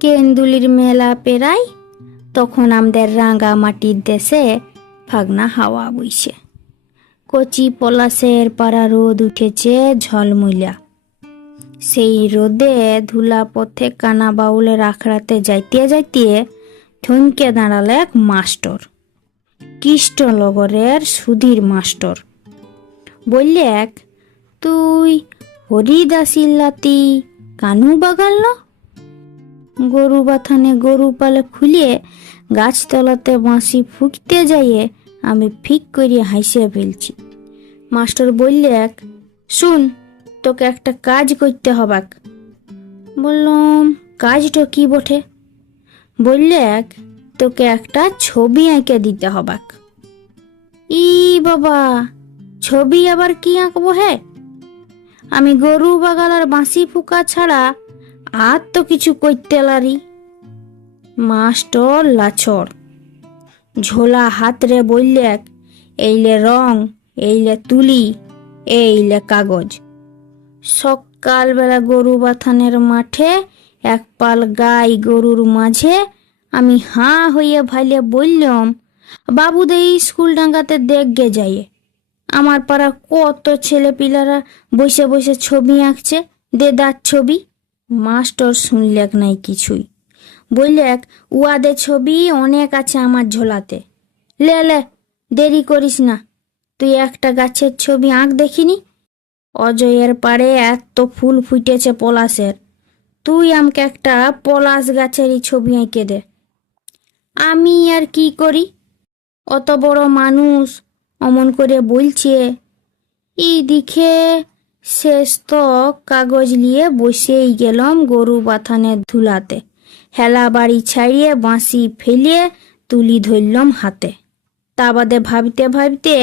কেন্দুলির মেলা পেরাই, তখন আমাদের রাঙা মাটির দেশে ফাগনা হাওয়া বইছে। কচি পলাশের পাড়া রোদ উঠেছে ঝলমুলা। সেই রোদে ধুলা পথে কানা বাউলের আখড়াতে যাইতে যাইতে থমকে দাঁড়ালে এক মাস্টার, কৃষ্ণনগরের সুধীর মাস্টার। বললে এক, তুই হরিদাসির লাতি কানু বাগাল? গরু বাথানে গরু পালে খুলিয়ে গাছতলাতে বাঁশি ফুঁকতে যাইয়ে আমি ফিক করিয়া হাসিয়া ফেলছি। মাস্টার বললে এক, শুন, তোকে একটা কাজ করতে হবাক। বললাম, কাজটা কি বটে? বললে এক, তোকে একটা ছবি এঁকে দিতে হবাক। ই বাবা, ছবি আবার কি আঁকবো হে? আমি গরু বাগাল আর বাঁশি ফুকা ছাড়া আর তো কিছু করতে লারি। মাস্টার লাছর ঝোলা হাতরে বললে এক, এইলে রং, এইলে তুলি, এইলে কাগজ। সকালবেলা গরু বাথানের মাঠে এক পাল গাই গরুর মাঝে আমি হাঁ হইয়া ভাইলে বললাম, বাবুদে স্কুল ডাঙ্গাতে দেখগে যাইয়ে আমার পাড়া কত ছেলে পিলারা বসে বসে ছবি আঁকছে, দেদার ছবি। মাস্টার শুনলেক নাই কিছুই, বললে এক, উয়াদের ছবি অনেক আছে আমার ঝোলাতে। লে লে, দেরি করিস না, তুই একটা গাছের ছবি আঁক দেখিনি। অজয়ের পাড়ে এত ফুল ফুটেছে পলাশের, তুই আমাকে একটা পলাশ গাছেরই ছবি এঁকে দে। আমি আর কি করি, অত বড় মানুষ অমন করে বলছে। এই দিকে শেষ তো কাগজ নিয়ে বসেই গেলাম গরু বাথানের ধুলাতে। হেলা বাড়ি ছাড়িয়ে বাঁশি ফেলিয়ে তুলি ধরলাম হাতে। তা বাদে ভাবতে ভাবতে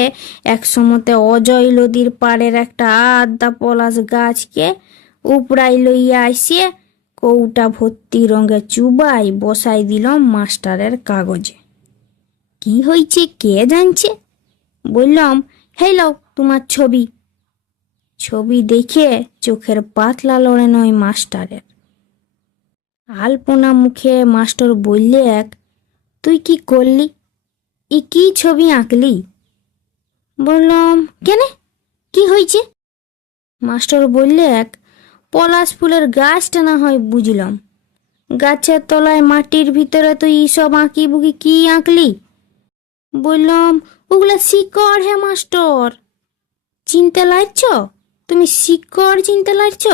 এক সময়তে অজয় নদীর পাড়ের একটা আদা পলাশ গাছকে উপড়াই লইয়া আসিয়ে কৌটা ভর্তি রঙে চুবাই বসাই দিলাম মাস্টারের কাগজে। কি হয়েছে কে জানছে? বললাম, হেলাও তোমার ছবি। ছবি দেখে চোখের পাতলা লড়ে নয় মাস্টারের। আলপনা মুখে মাস্টার বললে এক, তুই কি করলি? ই কি ছবি আঁকলি? বললাম, কেনে, কি হয়েছে? মাস্টার বললে এক, পলাশ ফুলের গাছটা না হয় বুঝলাম, গাছের তলায় মাটির ভিতরে তুই সব আঁকি বুকি কি আঁকলি? বললাম, ওগুলা শিকড় হে মাস্টার। চিনতে লাগছ? তুমি শিকড় চিনতে লাগছ?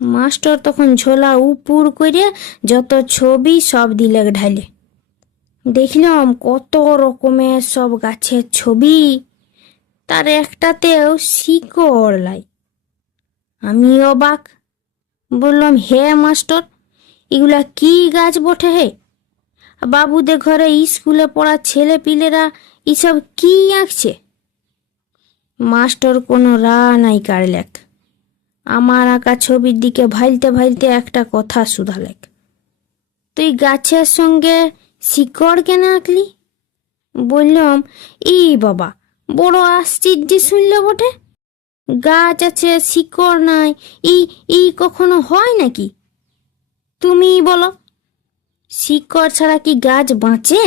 মাস্টার তখন ঝোলা উপুর করে যত ছবি সব দিলে ঢালে। দেখলাম কত রকমের সব গাছের ছবি, তার একটাতেও শিকড় লাই। আমি অবাক, বললাম, হে মাস্টার, এগুলা কি গাছ বটে হে? বাবুদের ঘরে স্কুলে পড়া ছেলে পিলেরা এসব কি আঁকছে? মাস্টার কোনো রা নাই কাড়লেক, আমার আঁকা ছবির দিকে ভাইলতে ভাইলতে একটা কথা শুধালেক, তুই গাছের সঙ্গে শিকড় কেন আঁকলি? বললাম, ই বাবা, বড় আশ্চর্য শুনল বটে। গাছ আছে শিকড় নাই, ই ই কখনো হয় নাকি? তুমি বলো, শিকড় ছাড়া কি গাছ বাঁচে?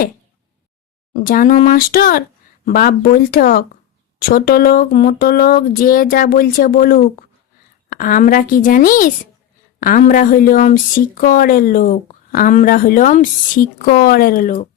জানো মাস্টার, বাপ বলতক, ছোট লোক মোটো লোক যে যা বলছে বলুক, আমরা কি জানিস, আমরা হইলাম শিকড়ের লোক, আমরা হইলাম শিকড়ের লোক।